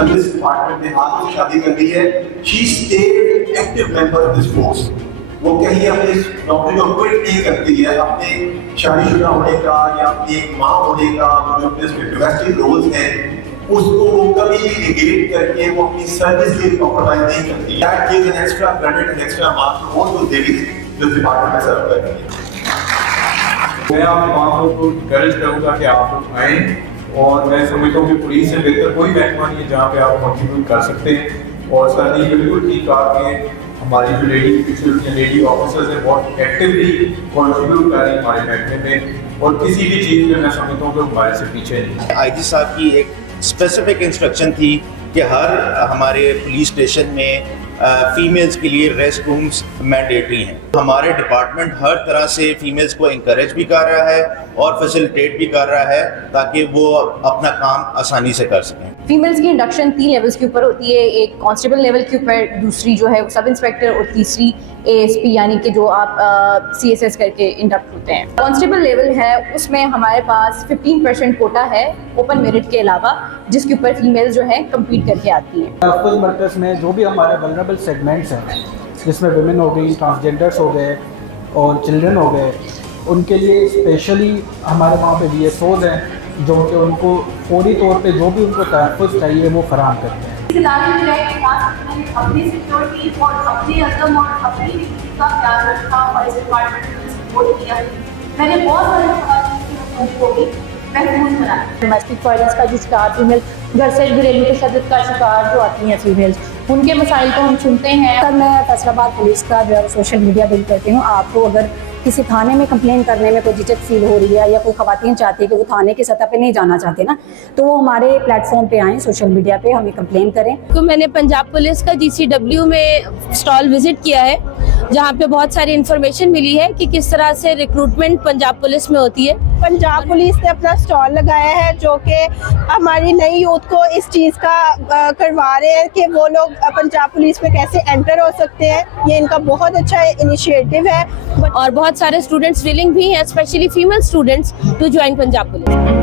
Service department में आज शादी कर ली है, she stayed active member of this force. वो कहीं अपनी नौकरी को क्विट नहीं करती है, अपने शादीशुदा होने का या अपनी एक माँ होने का जो अपने डोमेस्टिक रोल्स हैं उसको वो कभी भी निगेट करके वो अपनी सर्विस के कॉम्प्रोमाइज नहीं करती। That gives an extra credit and extra marks to all those ladies जो डिपार्टमेंट में सर्व कर रही हैं। मैं आप तमाम लोगों को इनकरेज करूँगा कि आप लोग आएँ और मैं समझता हूँ कि पुलिस से बेहतर कोई महकमा नहीं है जहाँ पे आप कंट्रीब्यूट कर सकते हैं। और सर ने बिल्कुल ठीक कहा कि हमारी जो लेडी ऑफिसर्स हैं बहुत एक्टिवली कंट्रीब्यूट कर रही हैं हमारे महकमे में और किसी भी चीज़ में मैं समझता हूँ कि हमारे से पीछे नहीं। आईजी साहब की एक स्पेसिफिक इंस्ट्रक्शन थी कि हर हमारे पुलिस स्टेशन में फीमेल्स के लिए रेस्ट रूम्स मैंडेटरी हैं। हमारे डिपार्टमेंट हर तरह से फीमेल्स को इंकरेज भी कर रहा है और फैसिलिटेट भी कर रहा है ताकि वो अपना काम आसानी से कर सकें। फीमेल्स की इंडक्शन 3 लेवल्स के ऊपर होती है, एक कांस्टेबल लेवल के ऊपर, दूसरी जो है सब इंस्पेक्टर और तीसरी एएसपी यानी कि जो आप सीएसएस करके इंडक्ट होते हैं। कांस्टेबल लेवल है उसमें हमारे पास 15% कोटा है ओपन मेरिट के अलावा जिसके ऊपर फीमेल जो है कम्पीट करके आती हैं। तहफ़्फ़ुज़ मरकज़ में जो भी हमारे वल्नरेबल सेगमेंट्स हैं जिसमें वुमेन हो गई, ट्रांसजेंडर्स हो गए और चिल्ड्रन हो गए, उनके लिए स्पेशली हमारे वहाँ पे VSOs हैं जो कि उनको फौरी तौर पे जो भी उनको तहफ़्फ़ुज़ चाहिए वो फराहम करते हैं। अपनी सिक्योरिटी और अपने अदम और अपनी ड्यूटी का ख्याल रखा और इस डिपार्टमेंट ने सपोर्ट किया। मैंने बहुत सारे सवाल को भी महफूज बनाया। डोमेस्टिक वायलेंस का जो शिकार फीमेल, घर से घरेलू तशद्दुद का शिकार जो आती हैं फीमेल्स, उनके मसाइल को हम सुनते हैं। सर मैं फैसलाबाद पुलिस का जो है सोशल मीडिया डील करती हूँ। आपको अगर किसी थाने में कंप्लेन करने में कोई झिझक फील हो रही है या कोई खवातीन चाहती है कि वो थाने की सतह पे नहीं जाना चाहते ना, तो वो हमारे प्लेटफॉर्म पे आएँ, सोशल मीडिया पे हमें कंप्लेन करें। तो मैंने पंजाब पुलिस का GCW में स्टॉल विजिट किया है जहाँ पे बहुत सारी इन्फॉर्मेशन मिली है कि किस तरह से रिक्रूटमेंट पंजाब पुलिस में होती है। पंजाब पुलिस ने अपना स्टॉल लगाया है जो कि हमारी नई यूथ को इस चीज़ का करवा रहे हैं कि वो लोग पंजाब पुलिस में कैसे एंटर हो सकते हैं। ये इनका बहुत अच्छा इनिशिएटिव है और बहुत सारे स्टूडेंट्स विलिंग भी हैं, specially female students, to join Punjab police.